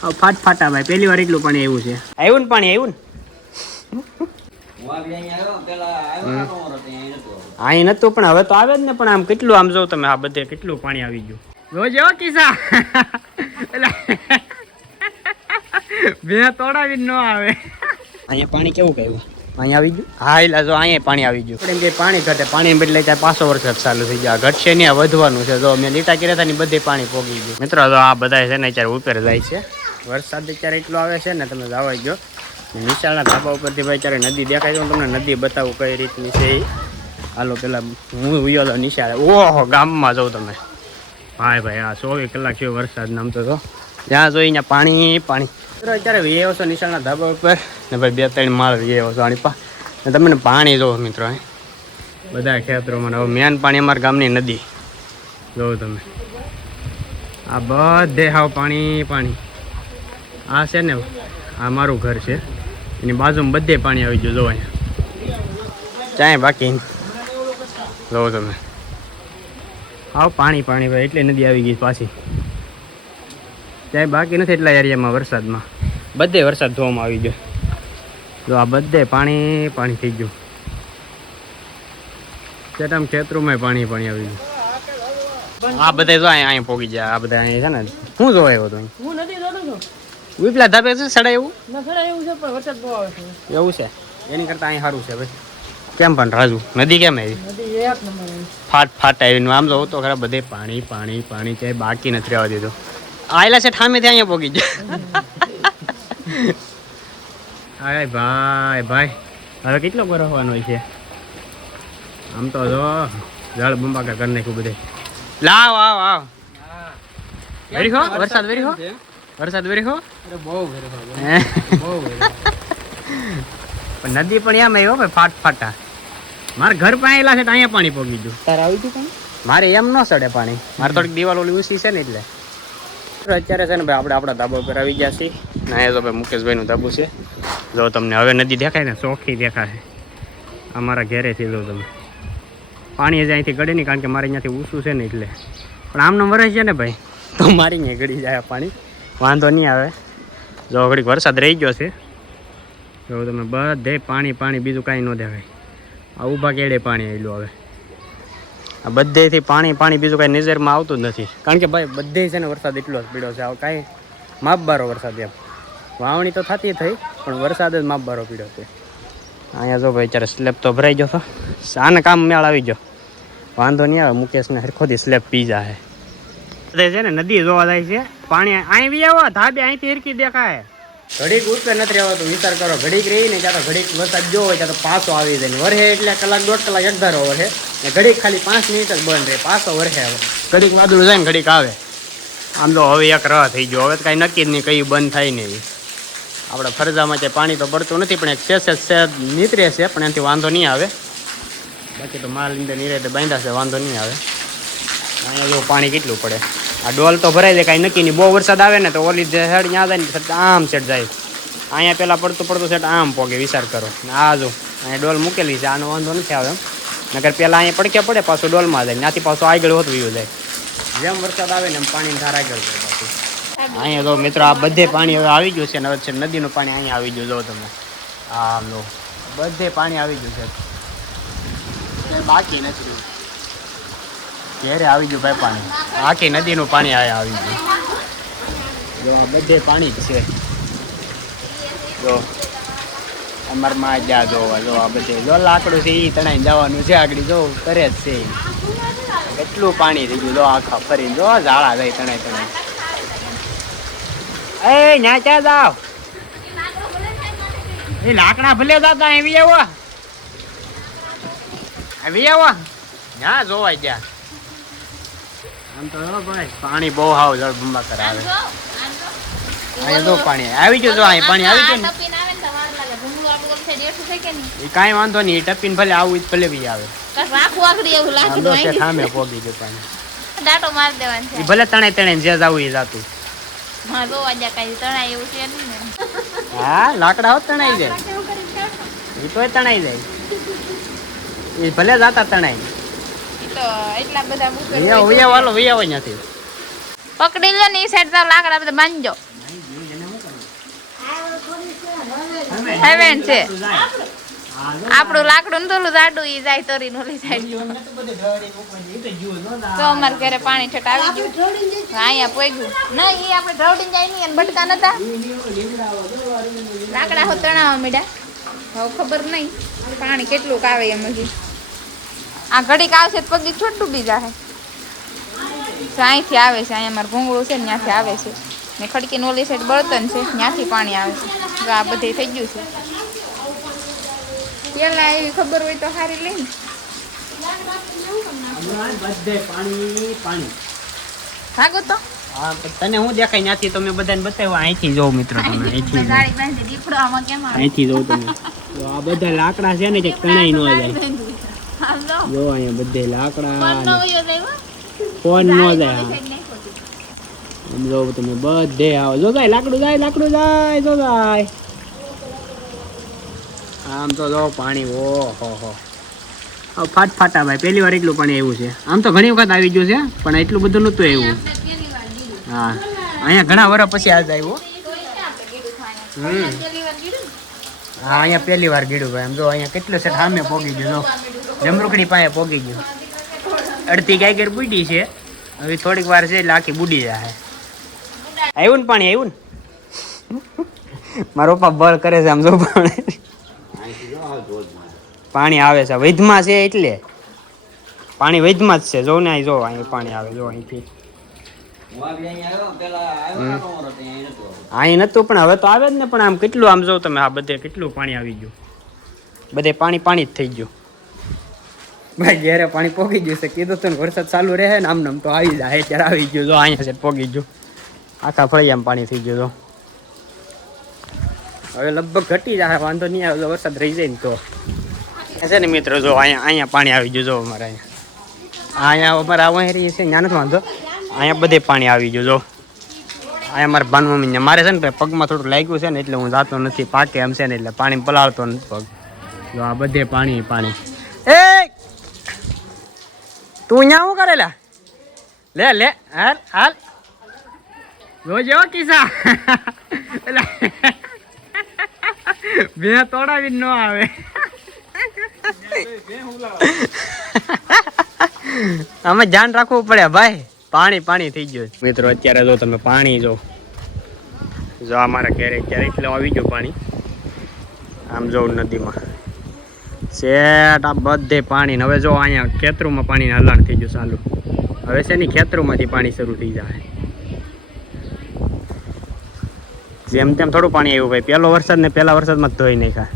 ફાટ ફાટા ભાઈ પહેલી વાર એટલું પાણી આવ્યું છે. આવ્યું ને પાણી આવ્યું ને અહીં નતું પણ હવે તો આવે જ ને. પણ આમ કેટલું આમ જો તમે આ બધે કેટલું પાણી આવી ગયું. જોજો કિસ્સા બે તોડાવી ન આવે. અહીંયા પાણી કેવું કહ્યું અહીંયા આવી ગયું. હા એટલે જો અહીંયા પાણી આવી ગયું. એમ કે પાણી ઘટે પાણી બદલે ત્યાં પાછો વરસાદ ચાલુ થઈ જાય. ઘટશે નહીં, વધવાનું છે. જો મેં લીટા કર્યા હતા ને બધે પાણી પોગી ગયું. મિત્રો તો આ બધા છે ને અત્યારે ઉપર જાય છે. વરસાદ અત્યારે એટલો આવે છે ને તમે જવા ગયો નિશાળના ધાબા ઉપરથી ભાઈ અત્યારે નદી દેખાય છે. હું તમને નદી બતાવું કઈ રીતની છે એ. હાલો પેલા હું ઉયો નિશાળે. ઓહો ગામમાં જાઉં તમે ભાઈ ભાઈ આ 24 કલાક થયો વરસાદ નામ તો જ્યાં જોઈ ત્યાં પાણી પાણી. અત્યારે વી આવ્યો છો નિશાળના ધાબા ઉપર ને ભાઈ 2-3 માળ વી આવ્યો છો આની ને તમને પાણી જોવો મિત્રો બધા ખેતરોમાં. હવે મેન પાણી અમારા ગામની નદી જોવો તમે. આ બધે હાવ પાણી પાણી. આ છે ને આ મારું ઘર છે એની બાજુમાં બધે પાણી આવી ગયું. જોવા અહીંયા ચાય બાકી જોવો તમે હાવ પાણી પાણી ભાઈ. એટલે નદી આવી ગઈ પાછી. ચાય બાકી નથી એટલા એરિયામાં વરસાદમાં બધે વરસાદ ધોવામાં આવી ગયો. જો આ બધે પાણી પાણી થઈ ગયું. આમ ખેતરોમાં પાણી પાણી આવી ગયું. આ બધે જો અહીંયા પોગી જાય. આ બધા અહીંયા છે ને શું જોવા આવ્યો તો પેલા ધાબે છે સડા એવું એવું છે. એની કરતા અહીં સારું છે ભાઈ. કેમ પણ રાજુ નદી કેમ આવી ફાટ ફાટ આવીને આમ જોઉં તો ખરા બધે પાણી પાણી પાણી ક્યાંય બાકી નથી રહેવા દીધું. આયલા છે ઠામેથી અહીંયા પોગી જાય. અરે ભાઈ ભાઈ હવે કેટલો બરફવાનો હોય છે. આમ તો જો જળ બંબાકાર કરી નાખ્યું બધે. લાવ આવ આવ વેરી હો વરસાદ વેરી હો વરસાદ વેરી હો. પણ નદી પણ એમ આવ્યો ભાઈ ફાટ ફાટા. મારા ઘર પાસે આવેલા છે તો અહીંયા પાણી પોગી ગયું. તારે આવી ગયું પાણી? મારે એમ ન સડે પાણી. મારે થોડીક દિવાલ ઓલી ઊંચી છે ને એટલે. અત્યારે છે ને ભાઈ આપણે આપણા ધાબા ઉપર આવી ગયા છીએ. ના એ તો ભાઈ મુકેશભાઈનું ધાબુ છે. જો તમને હવે નદી દેખાય ને ચોખ્ખી દેખાય. અમારા ઘેરેથી જો તમે પાણી હજી અહીંથી ગળે નહીં કારણ કે મારે અહીંયાથી ઊંચું છે ને એટલે. પણ આમનો વરસ છે ને ભાઈ તો મારી અહીંયા ગળી જાય પાણી. વાંધો નહીં આવે. જો ઘડીક વરસાદ રહી ગયો છે. જો તમે બધે પાણી પાણી બીજું કાંઈ ન દેખાય. આ ઊભા કેડે પાણી આવેલું હવે. આ બધેથી પાણી પાણી બીજું કાંઈ નજરમાં આવતું જ નથી. કારણ કે ભાઈ બધે છે ને વરસાદ એટલો જ પીડ્યો છે. કાંઈ માપબારો વરસાદ એમ. વાવણી તો થતી થઈ પણ વરસાદ જ માપબારો પીડ્યો છે. અહીંયા જો ભાઈ અત્યારે સ્લેબ તો ભરાઈ ગયો હતો. આને કામ મેળ આવી ગયો. વાંધો નહીં આવે. મુકેશને હરખોથી સ્લેબ પી જાય છે ને. નદી જોવા જાય છે પાણી અહીં બી આવો ધાબે અહીંથી હિરકી દેખાય. ઘડીક ઉપર નથી રહેવાતું. વિચાર કરો ઘડીક રહી ને ત્યાં તો ઘડીક વરસાદ જો હોય ત્યાં તો પાછો આવી જાય. વરહે એટલે કલાક 1.5 કલાક એકધારો વરહે ને ઘડીક ખાલી 5 મિનિટ જ બંધ રહે. પાછો વરહે ઘડીક વાદળું જાય ને ઘડીક આવે. આમ તો હવે એક રાહ થઈ ગયો. હવે તો કાંઈ નક્કી જ નહીં કઈ બંધ થાય નહીં. આપણે ફરજામાં છે પાણી તો પડતું નથી પણ એક છે નીતરે છે પણ એનાથી વાંધો નહીં આવે. બાકી તો માલ અંદર નીરે બાંધ્યા છે વાંધો નહીં આવે. અહીંયા જો પાણી કેટલું પડે. આ ડોલ તો ભરાઈ જાય કાંઈ નક્કી નહીં. બહુ વરસાદ આવે ને તો ઓલી સેટ ત્યાં જાય ને આમ સેટ જાય. અહીંયા પહેલાં પડતું સેટ આમ પોગે વિચાર કરો. આ જો અહીંયા ડોલ મૂકેલી છે. આનો વાંધો નથી આવે એમ. નગર પહેલાં અહીંયા પડકે પડે પાછું ડોલમાં જાય. ત્યાંથી પાછું આગળ હોતું એવું જાય. જેમ વરસાદ આવે ને એમ પાણી ધાર આગળ જાય પાછું. અહીંયા તો મિત્રો આ બધે પાણી હવે આવી ગયું છે ને હવે છે નદીનું પાણી અહીંયા આવી ગયું. જો તમે આમ લો બધે પાણી આવી ગયું છે. બાકી નથી ઘેરે આવી ગયું ભાઈ પાણી. આખી નદીનું પાણી અહીંયા આવી ગયું. જો આ બધે પાણી જ છે. જો અમારમાં જ્યાં જોવા જો આ બધે જો લાકડું છે એ તણાઈ જવાનું છે આગળ જો કરે જ છે. કેટલું પાણી થઈ ગયું જો આખા ફરીને જો ઝાડા જાય તણાઈ તણાઈ. એ ન્યા ક્યાં જાવ? એ લાકડા ભલે જતા આવી આવો આવી આવો ના જોવાય ત્યાં. આમ તો ભાઈ પાણી બહુ હાવ જળ બંબાકાર આવે. અહીંયા જો પાણી આવી ગયું. જો અહીં પાણી આવી ગયું એ કાંઈ વાંધો નહીં. ટપીને ભલે આવું ભલે બી આવે. સામે પોગી ગયું પાણી. એ ભલે તણે તણે જે જવું એ જાતું. હા લાકડા હોત તણાઈ જાય. એ તોય તણાઈ જાય. એ ભલે જાતા તણાઈ. પકડી લો ને એ સાઈડ લાકડા બધા બાંધજો. હેવન છે આપણું લાકડું ને થોડું જાડું ઈ જાય તરી નો લઈ જાય તો અમારે ઘરે પાણી ઠેઠ આવી ગયું અહીંયા પોગ્યું ના ઈ આપણે ઢવડીને જાય નહીં અને બટકા નતા લાકડા હો તણાવા મીડા હવે ખબર નહીં પાણી કેટલું આવે એમ હજી આ ઘડીક આવશે તો પગી છોટ ડૂબી જાય અહીંથી આવે છે અહીંયા અમારે ભૂંગળું છે ને ત્યાંથી આવે છે ને ખડકી ઓલી સાઈડ બળતન છે ત્યાંથી પાણી આવે છે તો આ બધે થઈ ગયું છે પેલા એવી ખબર હોય તો સારી લઈને ભાગો તો તને હું દેખાય ત્યાંથી તમે બધાને બતાવ્યું અહીંથી જોઉં મિત્રો તમે અહીંથી જોઉં તમે તો આ બધા લાકડા છે ને કે કણાઈ ન જાય જો અહીંયા બધે લાકડા ફોન ન જાય આમ જો તમે બધે આવો જો જાય લાકડું જાય જો જાય આમ તો જો પાણી ઓહો હો ફાટા ભાઈ પહેલી વાર એટલું પાણી આવ્યું છે આમ તો ઘણી વખત આવી ગયું છે પણ એટલું બધું નહોતું આવ્યું હા અહીંયા ઘણા વર્ષ પછી આજ આવ્યું હા અહીંયા પહેલી વાર ગીડું ભાઈ આમ જો અહીંયા કેટલું છે સામે પોગી ગયું જમરૂકડી પાસે પોગી ગયું અડધી ગાય બુડી છે હવે થોડીક વાર છે એટલે આખી બુડી જાય આવ્યું ને પાણી આવ્યું ને મારો પપ્પા બળ કરે છે આમ જો પાણી આવે છે વૈધમાં છે એટલે પાણી વૈધમાં જ છે જો ને અહીં જો અહીં પાણી આવે જો અહીંથી અહીં નતું પણ હવે તો આવે જ ને પણ આમ કેટલું આમ જો તમે આ બધે કેટલું પાણી આવી ગયું બધે પાણી જ થઈ ગયું ભાઈ ઘેરે પાણી પોગી ગયું છે કીધું તો વરસાદ ચાલુ રહે ને આમ તો આવી જાય ત્યારે આવી ગયું જો અહીંયા છે પોગી ગયું આખા ફળિયામાં પાણી થઈ ગયું તો હવે લગભગ ઘટી જાય વાંધો નહીં આવે વરસાદ રહી જાય ને તો છે ને મિત્રો જો અહીંયા પાણી આવી ગયું જો અમારે અહીંયા અમારે આવા એરિયા છે ત્યાં નથી વાંધો અહીંયા બધે પાણી આવી ગયું જો અહીંયા મારે ભાન મમ્મી મારે છે ને પગમાં થોડું લાગ્યું છે ને એટલે હું જાતો નથી પાકે એમ છે ને એટલે પાણી પલાળતો નથી પગ જો આ બધે પાણી એ તું અહીંયા શું કરેલા લે હાલ જોજો કિસ્સા બે તોડાવી ન આવે અમે ધ્યાન રાખવું પડે ભાઈ પાણી થઈ ગયું મિત્રો અત્યારે જો તમે પાણી જો અમારા ઘરે અત્યારે એટલે આવી ગયું પાણી આમ જો નદીમાં શેટ આ બધે પાણી હવે જો અહીંયા ખેતરોમાં પાણીને હલાણ થઈ ગયું ચાલુ હવે છે ને ખેતરોમાંથી પાણી શરૂ થઈ જાય જેમ તેમ થોડું પાણી આવ્યું ભાઈ પહેલો વરસાદ ને પહેલા વરસાદમાં જ ધોઈ નાખ્યા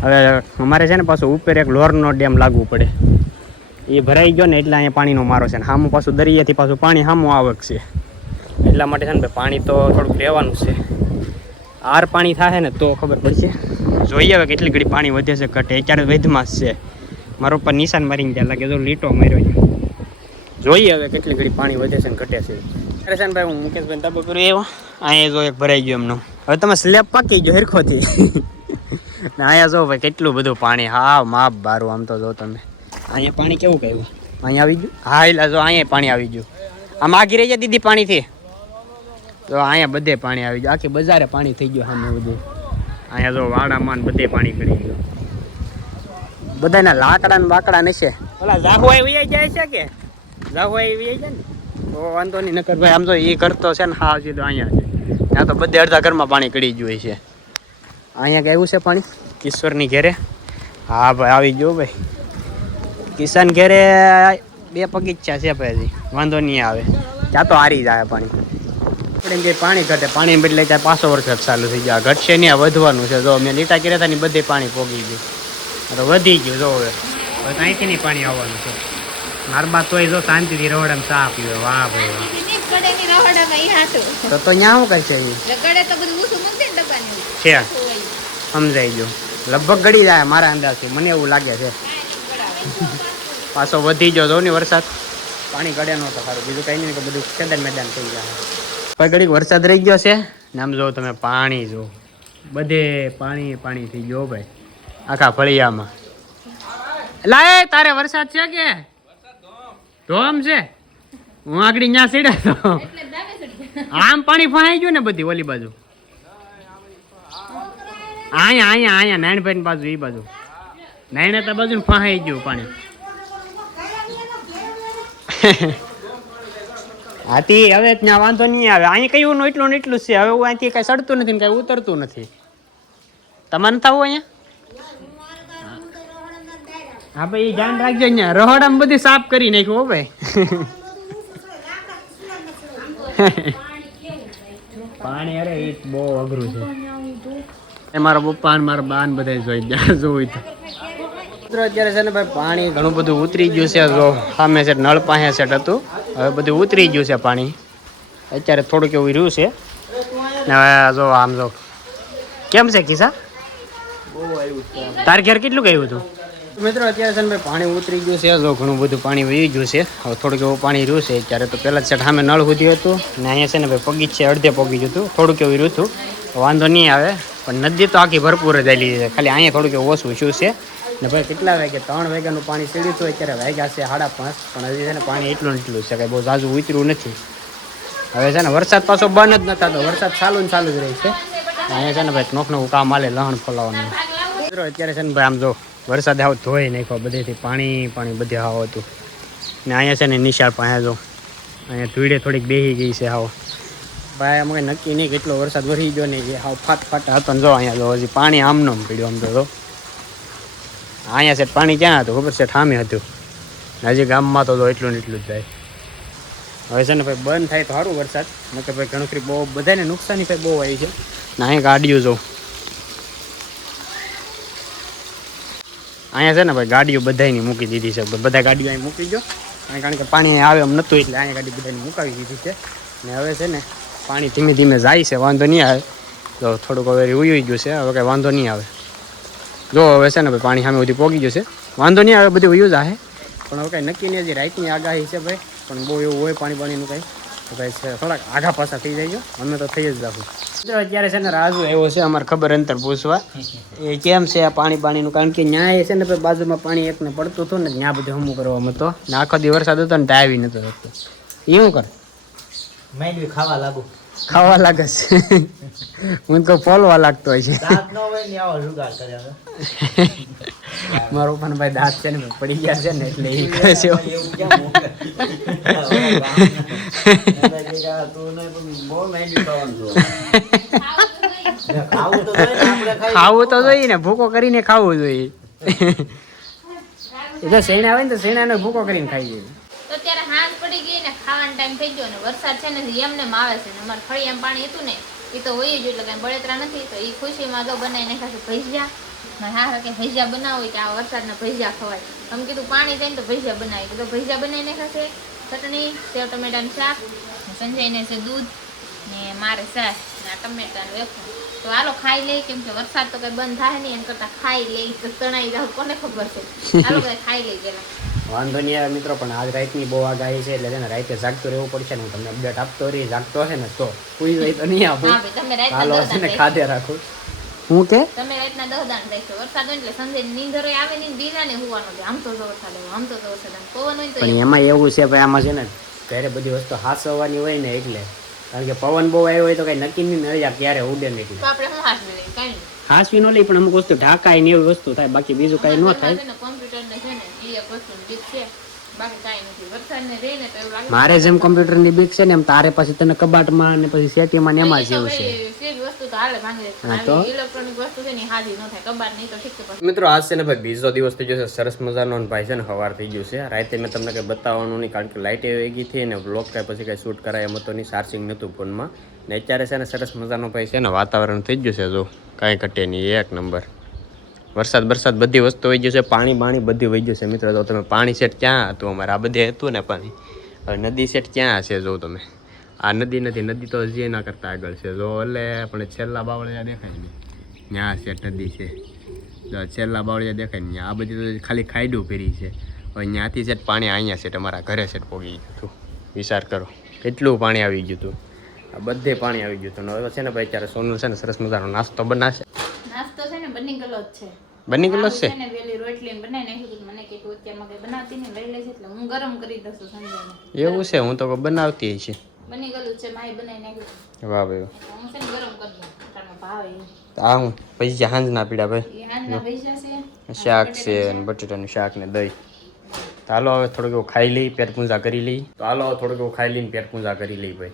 હવે અમારે છે ને પાછું ઉપર એક લોરનો ડેમ લાગવું પડે એ ભરાઈ ગયો ને એટલે અહીંયા પાણીનો મારો છે ને સામું પાછું દરિયાથી પાછું પાણી સામું આવક છે એટલા માટે છે ને ભાઈ પાણી તો થોડુંક રહેવાનું છે આર પાણી થાય ને તો ખબર પડશે જોઈએ હવે કેટલી ઘડી પાણી વધે છે ઘટે અત્યારે વૈધમાં જ છે મારો ઉપર નિશાન મારીને ત્યાં લાગે જો લીટો માર્યો છે જોઈએ હવે કેટલી ઘડી પાણી વધે છે ને ઘટે છે અરે છે ને ભાઈ હું મુકેશભાઈ તબો કર્યું એવો અહીંયા જો એક ભરાઈ ગયો એમનો હવે તમે સ્લેબ પાકી ગયો હેરખોથી ને અહીંયા જો ભાઈ કેટલું બધું પાણી હા માપ બારું આમ તો જો તમે અહીંયા પાણી કેવું કહ્યું અહીંયા આવી ગયું હા એટલે જો અહીંયા પાણી આવી ગયું આમ આગી રહી જાય દીદી પાણીથી તો અહીંયા બધે પાણી આવી ગયું આખી બજારે પાણી થઈ ગયું સામે બધું અહીંયા જો વાડામાં બધે પાણી કરી ગયું બધાના લાકડા ને બાકડા નશે ઓલા જાહુઆઈ વહી જાય છે કે જાહુઆઈ વહી જાય ને તો વાંધો નહીં નકર ભાઈ આમ તો એ કરતો છે ને હા સીધો અહીંયા છે ત્યાં તો બધે અડધા ઘરમાં પાણી કડી ગયું છે અહીંયા કેવું છે પાણી કિશોરની ઘેરે હા ભાઈ આવી ગયો ભાઈ કિશન ઘેરે 2 બગીચા છે ભાઈ વાંધો નહીં આવે ત્યાં તો હારી જાય પાણી આપણે જે પાણી ઘટે પાણી બદલે ત્યાં પાછો વરસાદ ચાલુ થઈ જાય ઘટશે નહીં આ વધવાનું છે જો મેં લીટા કર્યા હતા ને બધે પાણી પોગી ગયું તો વધી ગયું જો હવે અહીંથી નહીં પાણી આવવાનું છે મારબા તોય જો શાંતિથી રવડામાં ચા પીવે વાહ ભાઈ વાહ તો ત્યાં શું કહે છે સમજાઈ ગયું લગભગ ગળી જાય મારા અંદાજથી મને એવું લાગે છે પાછો વધી ગયો જો ને વરસાદ પાણી ગળે નહોતો સારું બીજું કંઈ નહીં કે બધું ખેદાન મેદાન થઈ જાય ભાઈ ઘડીક વરસાદ રહી ગયો છે ને આમ જો તમે પાણી જો બધે પાણી થઈ ગયો ભાઈ આખા ફળિયામાં લાય તારે વરસાદ છે કે ધોમ છે હું આગળ ત્યાં સીડે તો આમ પાણી ફાઈ ગયું ને બધી ઓલી બાજુ અહીંયા નારાયણભાઈ બાજુ એ બાજુ નારાયણ તો બાજુ ફાઈ ગયું પાણી. હાથી હવે ત્યાં વાંધો નહીં આવે. અહીંયા કયું એટલું ને એટલું છે. હવે અહીંથી કઈ સડતું નથી ને કઈ ઉતરતું નથી. તમારે નથી આવું અહીંયા? હા ભાઈ ધ્યાન રાખજો. અહીંયા રહોડામાં બધી સાફ કરી નાખ્યું હો ભાઈ. પાણી અરે એ બહુ અઘરું છે. એ મારા પપ્પા ને મારા બા ને બધા જોઈ ત્યાં જોયું તો અત્યારે છે ને ભાઈ પાણી ઘણું બધું ઉતરી ગયું છે. જો સામે છે નળ પાસે સેટ હતું, હવે બધું ઉતરી ગયું છે પાણી. અત્યારે થોડુંક એવું રહ્યું છે ને. હવે જો આમ જો કેમ છે કિસ્સા તાર ઘેર કેટલું ગયું હતું મિત્રો? અત્યારે છે ને ભાઈ પાણી ઉતરી ગયું છે. જો ઘણું બધું પાણી વહી ગયું છે. હવે થોડુંક એવું પાણી રહ્યું છે. અત્યારે તો પહેલાં જ છે સામે નળ સુધી હતું ને અહીંયા છે ને ભાઈ પગી છે અડધે પગી ગયું હતું. થોડુંક એવું રહ્યું હતું, વાંધો નહીં આવે. પણ નદી તો આખી ભરપૂર જ આવેલી છે. ખાલી અહીંયા થોડુંક એવું ઓછું શું છે ને ભાઈ. કેટલા વાગે 3 વાગ્યાનું પાણી ચડ્યું હતું, અત્યારે વાગ્યા છે 5:30. પણ હજી છે ને પાણી એટલું ને એટલું છે, કંઈ બહુ ઝાઝું ઉતર્યું નથી. હવે છે ને વરસાદ પાછો બંધ જ ન થતો, વરસાદ ચાલુ ને ચાલુ જ રહે છે. અહીંયા છે ને ભાઈ નોખનું કામ હાલે લહણ ફોલાવાનું. મિત્રો અત્યારે છે ને ભાઈ આમ જો વરસાદ આવ ધોઈ નાખ્યો બધેથી, પાણી બધે હાવ હતું ને. અહીંયા છે ને નિશાળ પાસે જો અહીંયા ધૂળે થોડીક બેસી ગઈ છે હાવ. ભાઈ અમે નક્કી નહીં કેટલો વરસાદ વરી ગયો ને, હાવ ફાટ હતો ને. જો અહીંયા જો હજી પાણી આમનો પડ્યું. આમ તો અહીંયા છે પાણી ક્યાં હતું ખબર છે? ઠામે હતું. હજી ગામમાં તો એટલું ને એટલું જ જાય. હવે છે ને ભાઈ બંધ થાય તો સારું વરસાદ, નકર ભાઈ ઘણું ખરી બહુ બધાને નુકસાની ભાઈ બહુ આવી છે ને. અહીંયા ગાડીઓ જો અહીંયા છે ને ભાઈ ગાડીઓ બધાની મૂકી દીધી છે. બધા ગાડીઓ અહીં મૂકી દો કારણ કે પાણી આવે એમ નહોતું એટલે અહીંયા ગાડી બધાને મુકાવી દીધી છે. ને હવે છે ને પાણી ધીમે ધીમે જાય છે, વાંધો નહીં આવે. તો થોડુંક હવે ઉઈ ગયું છે, હવે કંઈ વાંધો નહીં આવે. જો હવે છે ને ભાઈ પાણી સામે બધી પોગી જશે, વાંધો નહીં આવે, બધું વયું જાય. પણ હવે કાંઈ નક્કી નહીં, હજી રાતની આગાહી છે ભાઈ. પણ બહુ એવું હોય પાણીનું કાંઈ તો ભાઈ છે થોડાક આઘા પાછા થઈ જાય. અમે તો થઈ જ રાખું. અત્યારે છે ને રાજુ આવ્યો છે અમારે ખબર અંતર પૂછવા એ કેમ છે આ પાણીનું. કારણ કે ન્યાય છે ને ભાઈ બાજુમાં પાણી એકને પડતું હતું ને ત્યાં બધું હમું કરવામાં હતો ને. આખો દી વરસાદ હતો ને ત્યાં આવી નતો શકતો. એ શું કર ખાવા લાગે છે. હું તો ફોલવા લાગતો હોય છે. મારો પણ ભાઈ દાંત છે ને પડી ગયા છે ને એટલે એ કહે છે ખાવું તો જોઈએ ને, ભૂકો કરીને ખાવું જોઈએ. એ તો શેણા આવે ને તો શેણાનો ભૂકો કરીને ખાઈ જાય. તો અત્યારે હાથ પડી ગઈ ને ખાવાનો ટાઈમ થઈ ગયો ને વરસાદ છે ને એમને આવે છે ને. અમારે ફળિયામાં પાણી હતું ને એ તો હોય જ એટલે કઈ બળતરા નથી. તો એ ખુશીમાં તો બનાવી નાખાશે ભજીયા. હા કે ભજીયા બનાવો કે આ વરસાદના ભજીયા ખવાય. તમે કીધું પાણી જાય ને તો ભજીયા બનાવી કીધું. ભજીયા બનાવી નાખાશે, ચટણી, સેવ ટમેટાનું શાક, સંજયને છે દૂધ ને મારે શાક ને આ ટમેટાનું વેફર. તો હાલો ખાઈ લઈ, કેમ કે વરસાદ તો કઈ બંધ થાય નહીં, એમ કરતા ખાઈ લઈ તો તણાઈ જાવ કોને ખબર છે. હાલો કઈ ખાઈ લઈ પેલા. વાંધો નહીં આવે મિત્રો, પણ આજ રાતની બહુ આગાહી છે એટલે છે ને રાતે જાગતું રહેવું પડશે ને. હું તમને અપડેટ આપતો રહી, જાગતો હશે ને તો કોઈ જાય તો નહીં આપું. હાલો છે ને ખાધે રાખું. હું કે તમે રાતના 10 દાન રાખશો. વરસાદ હોય એટલે સંજય નીંદર આવે નહીં, બીજાને હોવાનો છે. આમ તો વરસાદ આવે, આમ તો વરસાદ આવે, પવન હોય તો. પણ એમાં એવું છે ભાઈ, આમાં છે ને ઘરે બધી વસ્તુ હાસવવાની હોય ને એટલે. કારણ કે પવન બહુ આવ્યો હોય તો કઈ નક્કી નહીં નળિયા ક્યારે ઉડે ને એટલે આપણે શું હાસવી લઈએ? કઈ નહીં હાસવી નો લઈ, પણ અમુક વસ્તુ ઢાકાય ને એવી વસ્તુ થાય, બાકી બીજું કઈ ન થાય. કોમ્પ્યુટર ને છે ને એ એક વસ્તુ બીક છે, બાકી કઈ નથી. વરસાદ ને રહે ને તો એવું લાગે. મારે જેમ કોમ્પ્યુટર ની બીક છે ને એમ તારે પછી તને કબાટમાં ને પછી સેટીમાં ને એમાં જેવું છે. વસ્તુ તો હાલે ભાંગે. ઇલેક્ટ્રોનિક વસ્તુ છે ને હાજી ન થાય, કબાટ નહીં તો ઠીક છે. મિત્રો આજ છે ને ભાઈ બીજો દિવસ થઈ ગયો છે સરસ મજાનો. ભાઈ છે ને સવાર થઈ ગયું છે. રાતે મેં તમને કઈ બતાવવાનું નહીં કારણ કે લાઇટ એવી ગઈ હતી ને બ્લોગ કાંઈ પછી કઈ શૂટ કરાય એમ હતો નહીં, ચાર્જિંગ નહોતું ફોનમાં. ને અત્યારે છે ને સરસ મજાનો ભાઈ છે ને વાતાવરણ થઈ ગયું છે. જો કાંઈ ઘટે નહીં, એક નંબર. વરસાદ બધી વસ્તુ વહી ગયું છે, પાણી બધું વહી ગયું છે. મિત્રો જો તમે પાણી સેટ ક્યાં હતું અમારે આ બધે હતું ને પાણી. હવે નદી સેટ ક્યાં છે જો તમે? આ નદી નથી, નદી તો હજી એના કરતાં આગળ છે. જો એટલે પણ છેલ્લા બાવળિયા દેખાય ને ત્યાં સેટ નદી છે. જો છેલ્લા બાવળિયા દેખાય ને આ બધી તો ખાલી ખાઈડું ફેરી છે. હવે ત્યાંથી સેટ પાણી અહીંયા સેટ અમારા ઘરે સેટ પોગી ગયું હતું. વિચાર કરો કેટલું પાણી આવી ગયું હતું. આ બધે પાણી આવી ગયું હતું. હવે છે ને ભાઈ અત્યારે સોનલ છે ને સરસ મજાનો નાસ્તો બનાવશે. નાસ્તો છે ને બની ગયેલો જ છે. બની ગયેલો છે ને વેલી રોટલી બનાવી નાખી. મને કે તું અત્યારમાં કઈ બનાવતી ને લઈ લેજે એટલે હું ગરમ કરી દઉં છું સંજયને. એવું છે? હું તો બનાવતી છે. બની ગયેલું છે, માય બનાવી નાખ્યું. વાહ ભાઈ હું છે ને ગરમ કરી દઉં. ભાવે ભાવે આ હું પૈસા હાંજ ના પીડા ભાઈ એ હાંજના પૈસા છે શાક છે અને બટેટાનું શાક ને દહીં તો હાલો હવે થોડુંક એવું ખાઈ લઈ પેટ પૂંજા કરી લઈ તો હાલો થોડુંક એવું ખાઈ લઈને પેટ પૂંજા કરી લઈ ભાઈ